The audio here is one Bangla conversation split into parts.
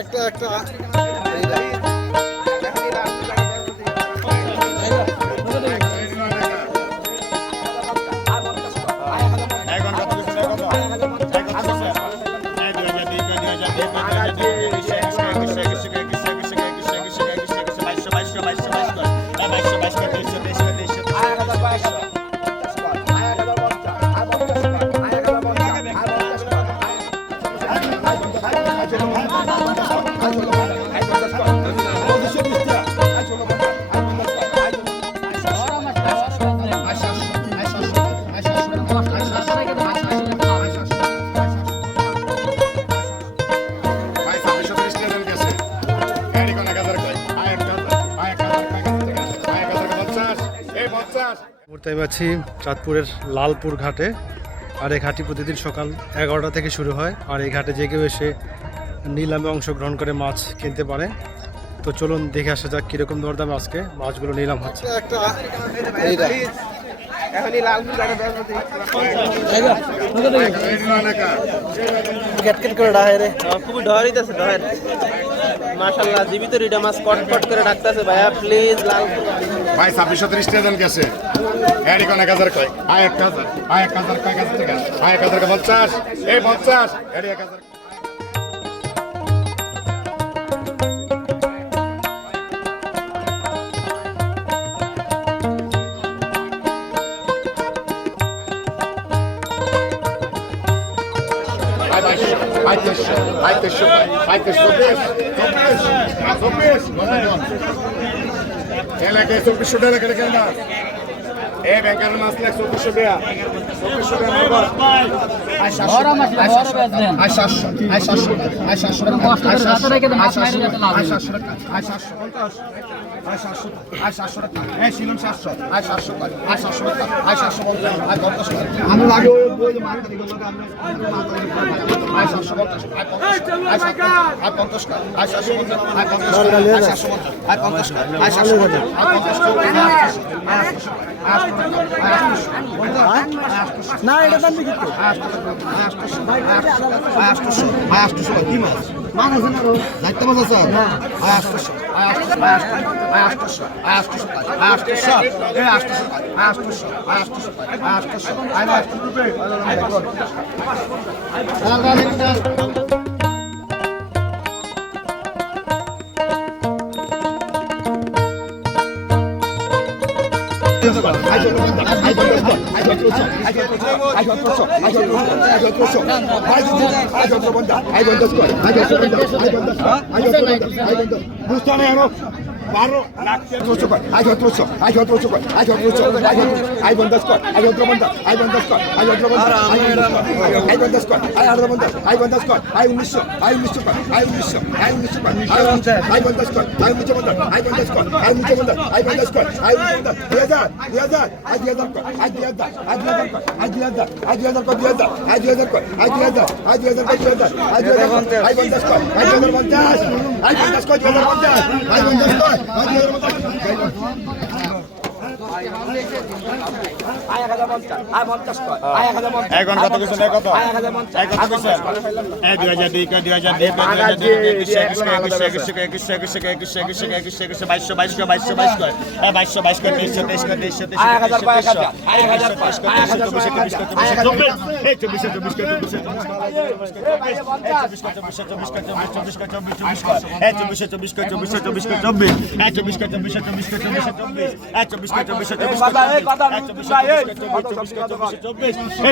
একটা আমি আছি চাঁদপুরের লালপুর ঘাটে। আর এই ঘাটটি প্রতিদিন সকাল 11টা থেকে শুরু হয়। আর এই ঘাটে যে কেউ এসে নিলামে অংশগ্রহণ করে মাছ কিনতে পারে। তো চলুন দেখে আসা যাক কীরকম দরদামে আজকে মাছগুলো নিলাম হচ্ছে। খুবই ডর হইতেছে ডর মাশাআল্লাহ জীবিত রিডা মাছ কটকট করে ডাকতেছে ভাইয়া প্লিজ লাল ভাই 2630 টাকা দাম গেছে এডি কোন 1000 কয় আয় 1000 আয় 1000 কয় কাছে থেকে আয় 1000 কে 50 এই 50 এডি 1000 ব্যাংকের মাছ লাখ 2400 টাকা না এটা দাম কি মাছ আছে না দায়িত্ব মাছ আছে না এখন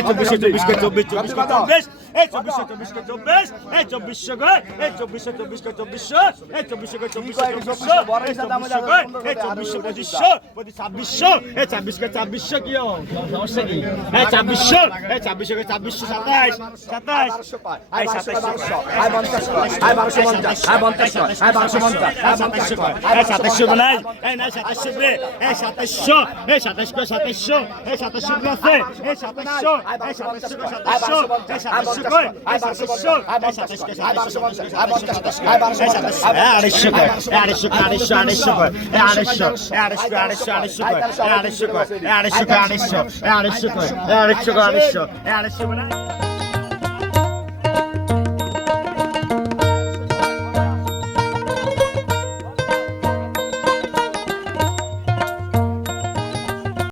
কত কিছু নেই কত কত কিছু 2002 2002 200